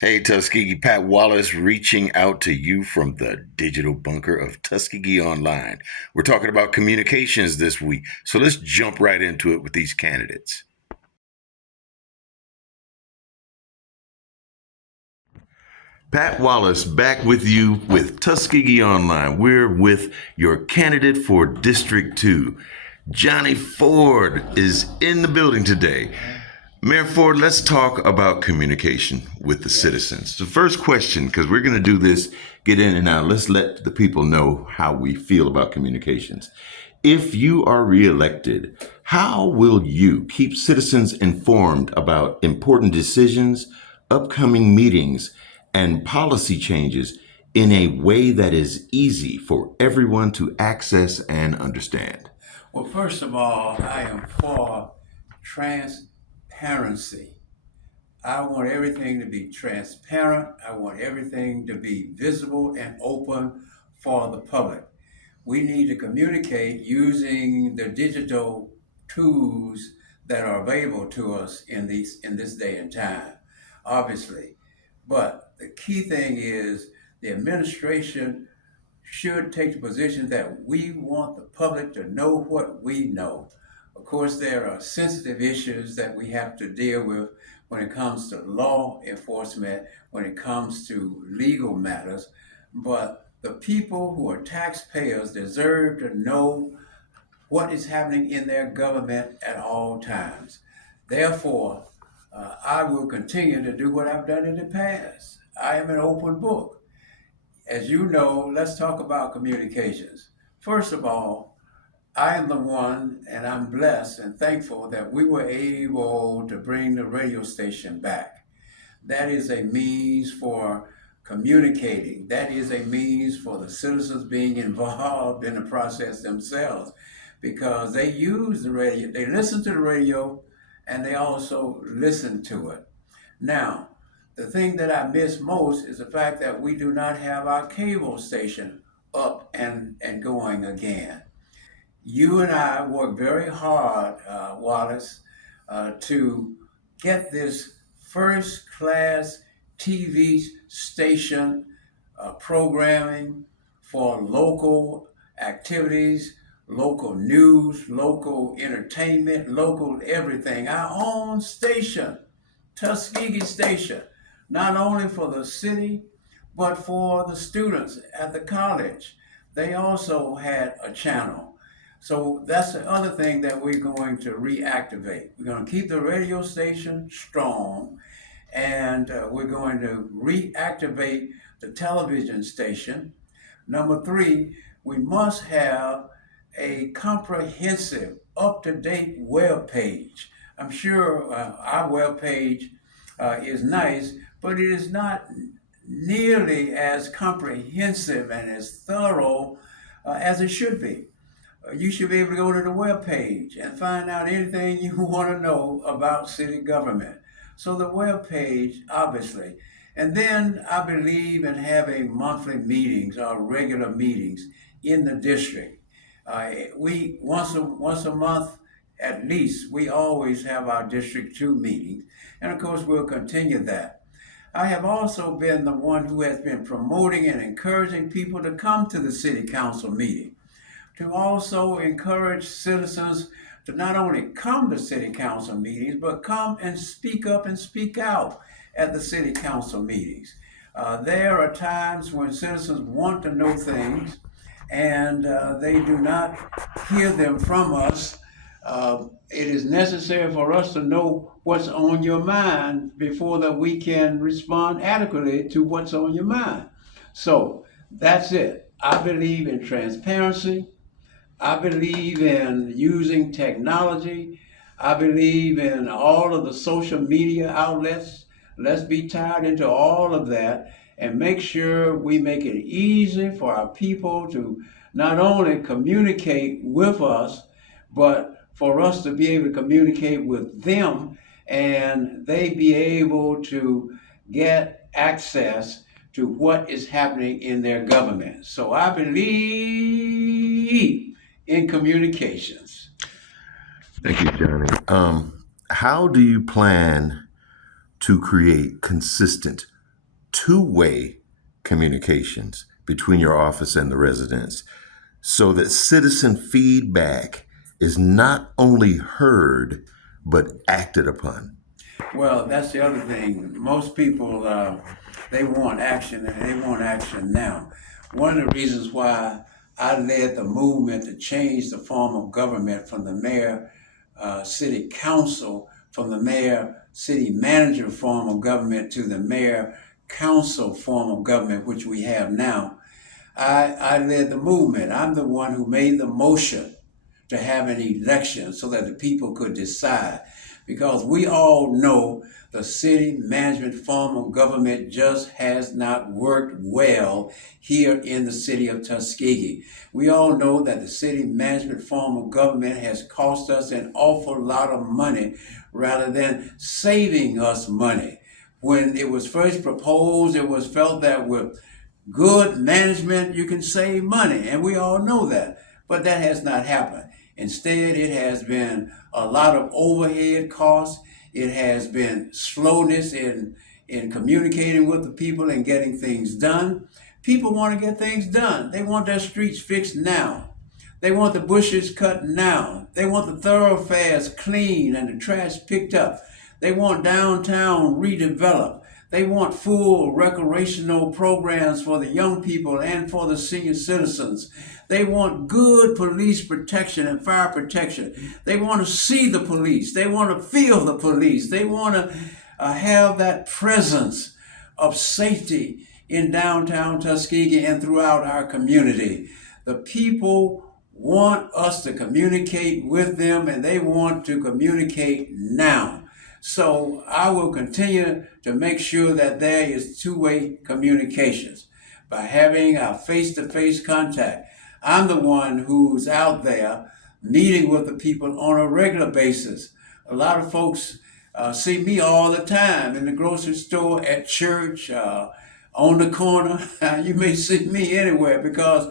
Hey, Tuskegee, Pat Wallace reaching out to you from the digital bunker of Tuskegee Online. We're talking about communications this week, so let's jump right into it with these candidates. Pat Wallace back with you with Tuskegee Online. We're with your candidate for District 2. Johnny Ford is in the building today. Mayor Ford, let's talk about communication with the citizens. The first question, because we're going to do this, get in and out, let's let the people know how we feel about communications. If you are reelected, how will you keep citizens informed about important decisions, upcoming meetings, and policy changes in a way that is easy for everyone to access and understand? Well, first of all, I am for transparency. I want everything to be transparent. I want everything to be visible and open for the public. We need to communicate using the digital tools that are available to us in this day and time, obviously. But the key thing is the administration should take the position that we want the public to know what we know. Of course, there are sensitive issues that we have to deal with when it comes to law enforcement, when it comes to legal matters, but the people who are taxpayers deserve to know what is happening in their government at all times. Therefore, I will continue to do what I've done in the past. I am an open book. As you know, let's talk about communications. First of all, I am the one, and I'm blessed and thankful that we were able to bring the radio station back. That is a means for communicating. That is a means for the citizens being involved in the process themselves because they use the radio, they listen to the radio, and they also listen to it. Now, the thing that I miss most is the fact that we do not have our cable station up and going again. You and I worked very hard, Wallace, to get this first class TV station programming for local activities, local news, local entertainment, local everything. Our own station, Tuskegee Station, not only for the city, but for the students at the college. They also had a channel. So that's the other thing that we're going to reactivate. We're going to keep the radio station strong, and we're going to reactivate the television station. Number three, we must have a comprehensive, up-to-date web page. I'm sure our web page is nice, but it is not nearly as comprehensive and as thorough as it should be. You should be able to go to the web page and find out anything you want to know about city government. So the web page, obviously. And then I believe in having monthly meetings or regular meetings in the district. We once a month at least, we always have our District 2 meetings. And of course, we'll continue that. I have also been the one who has been promoting and encouraging people to come to the city council meeting, to also encourage citizens to not only come to city council meetings, but come and speak up and speak out at the city council meetings. There are times when citizens want to know things and they do not hear them from us. It is necessary for us to know what's on your mind before that we can respond adequately to what's on your mind. So that's it. I believe in transparency. I believe in using technology. I believe in all of the social media outlets. Let's be tied into all of that and make sure we make it easy for our people to not only communicate with us, but for us to be able to communicate with them and they be able to get access to what is happening in their government. So I believe in communications. Thank you, Johnny. How do you plan to create consistent two-way communications between your office and the residents so that citizen feedback is not only heard, but acted upon? Well, that's the other thing. Most people, they want action, and they want action now. One of the reasons why I led the movement to change the form of government from the mayor, city council, from the mayor, city manager form of government to the mayor, council form of government, which we have now, I led the movement. I'm the one who made the motion to have an election so that the people could decide. Because we all know the city management form of government just has not worked well here in the city of Tuskegee. We all know that the city management form of government has cost us an awful lot of money rather than saving us money. When it was first proposed, it was felt that with good management, you can save money, and we all know that. But that has not happened. Instead, it has been a lot of overhead costs. It has been slowness in communicating with the people and getting things done. People want to get things done. They want their streets fixed now. They want the bushes cut now. They want the thoroughfares cleaned and the trash picked up. They want downtown redeveloped. They want full recreational programs for the young people and for the senior citizens. They want good police protection and fire protection. They want to see the police. They want to feel the police. They want to have that presence of safety in downtown Tuskegee and throughout our community. The people want us to communicate with them, and they want to communicate now. So I will continue to make sure that there is two-way communications by having a face-to-face contact. I'm the one who's out there meeting with the people on a regular basis. A lot of folks see me all the time in the grocery store, at church, on the corner. You may see me anywhere because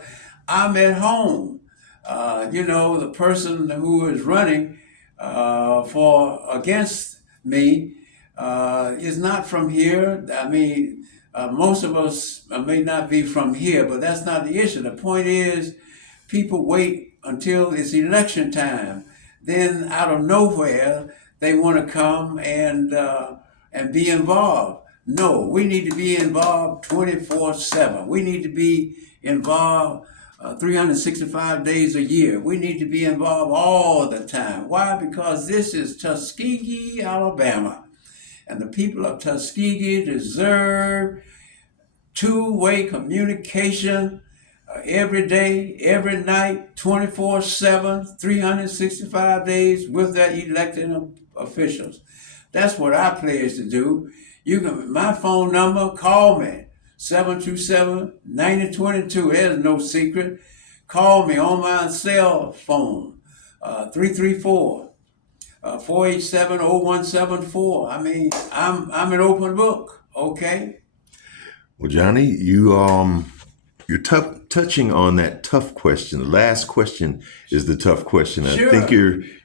I'm at home. The person who is running for against me is not from here. I mean, most of us may not be from here, but that's not the issue. The point is, people wait until it's election time. Then out of nowhere, they want to come and be involved. No, we need to be involved 24/7. We need to be involved 365 days a year. We need to be involved all the time. Why? Because this is Tuskegee, Alabama. And the people of Tuskegee deserve two-way communication every day, every night, 24/7, 365 days with their elected officials. That's what I pledge to do. You can, my phone number, call me. 727-9022. There's no secret. Call me on my cell phone, 334-487-0174. I mean, I'm an open book, okay? Well, Johnny, you're touching on that tough question. The last question is the tough question. Sure. I think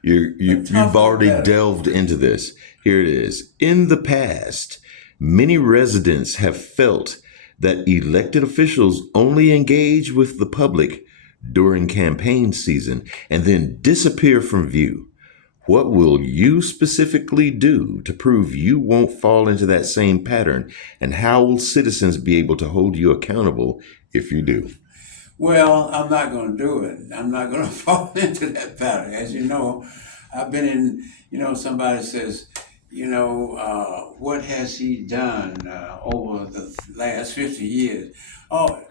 you've already delved into this. Here it is. In the past, many residents have felt that elected officials only engage with the public during campaign season and then disappear from view. What will you specifically do to prove you won't fall into that same pattern? And how will citizens be able to hold you accountable if you do? Well, I'm not going to do it. I'm not going to fall into that pattern. As you know, I've been in, somebody says, what has he done over the last 50 years? Oh,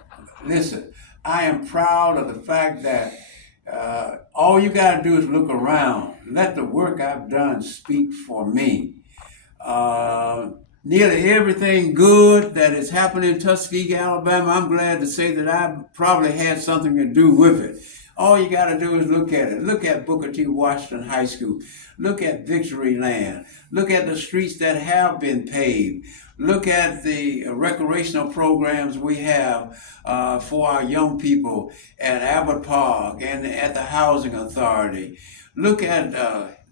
listen, I am proud of the fact that all you got to do is look around. Let the work I've done speak for me. Nearly everything good that is happening in Tuskegee, Alabama, I'm glad to say that I probably had something to do with it. All you got to do is look at it. Look at Booker T. Washington High School. Look at Victory Land. Look at the streets that have been paved. Look at the recreational programs we have for our young people at Abbott Park and at the Housing Authority. Look at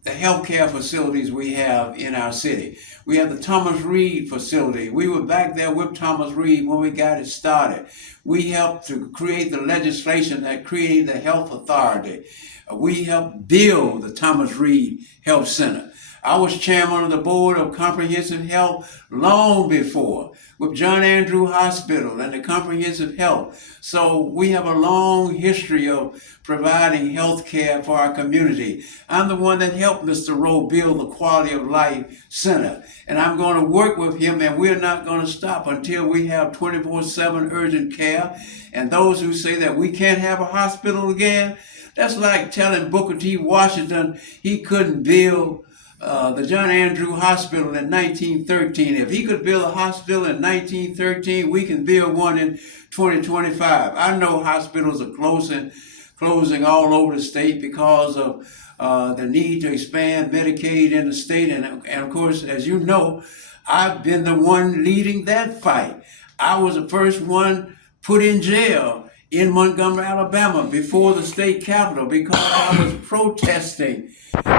the healthcare facilities we have in our city. We have the Thomas Reed facility. We were back there with Thomas Reed when we got it started. We helped to create the legislation that created the health authority. We helped build the Thomas Reed Health Center. I was chairman of the board of comprehensive health long before with John Andrew Hospital and the comprehensive health. So we have a long history of providing health care for our community. I'm the one that helped Mr. Rowe build the Quality of Life Center. And I'm going to work with him, and we're not going to stop until we have 24/7 urgent care. And those who say that we can't have a hospital again, that's like telling Booker T. Washington he couldn't build the John Andrew Hospital in 1913. If he could build a hospital in 1913, we can build one in 2025. I know hospitals are closing all over the state because of the need to expand Medicaid in the state. And of course, as you know, I've been the one leading that fight. I was the first one put in jail in Montgomery, Alabama, before the state capitol because I was protesting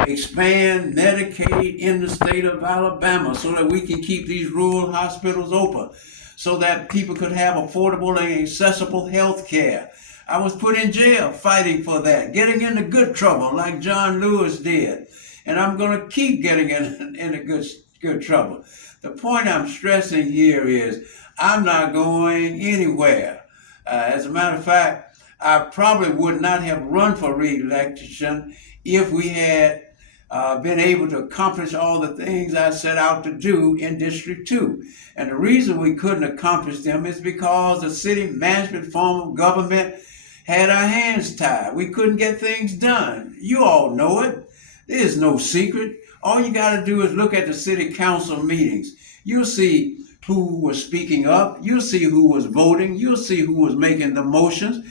expand Medicaid in the state of Alabama so that we can keep these rural hospitals open, so that people could have affordable and accessible health care. I was put in jail fighting for that, getting into good trouble like John Lewis did. And I'm going to keep getting into good trouble. The point I'm stressing here is I'm not going anywhere. As a matter of fact, I probably would not have run for re-election if we had been able to accomplish all the things I set out to do in District 2. And the reason we couldn't accomplish them is because the city management form of government had our hands tied. We couldn't get things done. You all know it. There's no secret. All you got to do is look at the city council meetings. You'll see who was speaking up. You'll see who was voting. You'll see who was making the motions.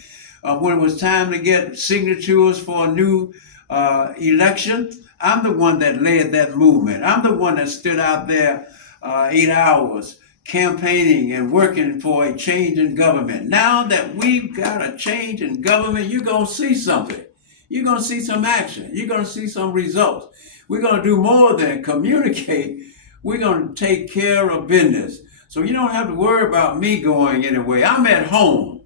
When it was time to get signatures for a new election, I'm the one that led that movement. I'm the one that stood out there 8 hours campaigning and working for a change in government. Now that we've got a change in government, you're going to see something. You're going to see some action. You're going to see some results. We're going to do more than communicate. We're going to take care of business. So you don't have to worry about me going anywhere. I'm at home.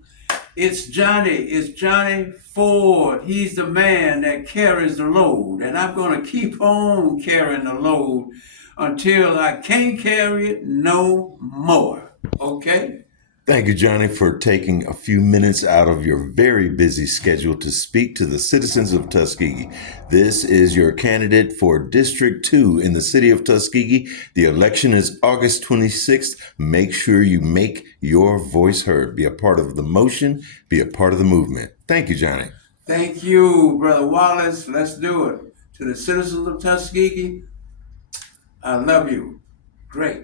It's Johnny Ford. He's the man that carries the load. And I'm going to keep on carrying the load until I can't carry it no more. Okay? Thank you, Johnny, for taking a few minutes out of your very busy schedule to speak to the citizens of Tuskegee. This is your candidate for District 2 in the city of Tuskegee. The election is August 26th. Make sure you make your voice heard. Be a part of the motion. Be a part of the movement. Thank you, Johnny. Thank you, Brother Wallace. Let's do it. To the citizens of Tuskegee, I love you. Great.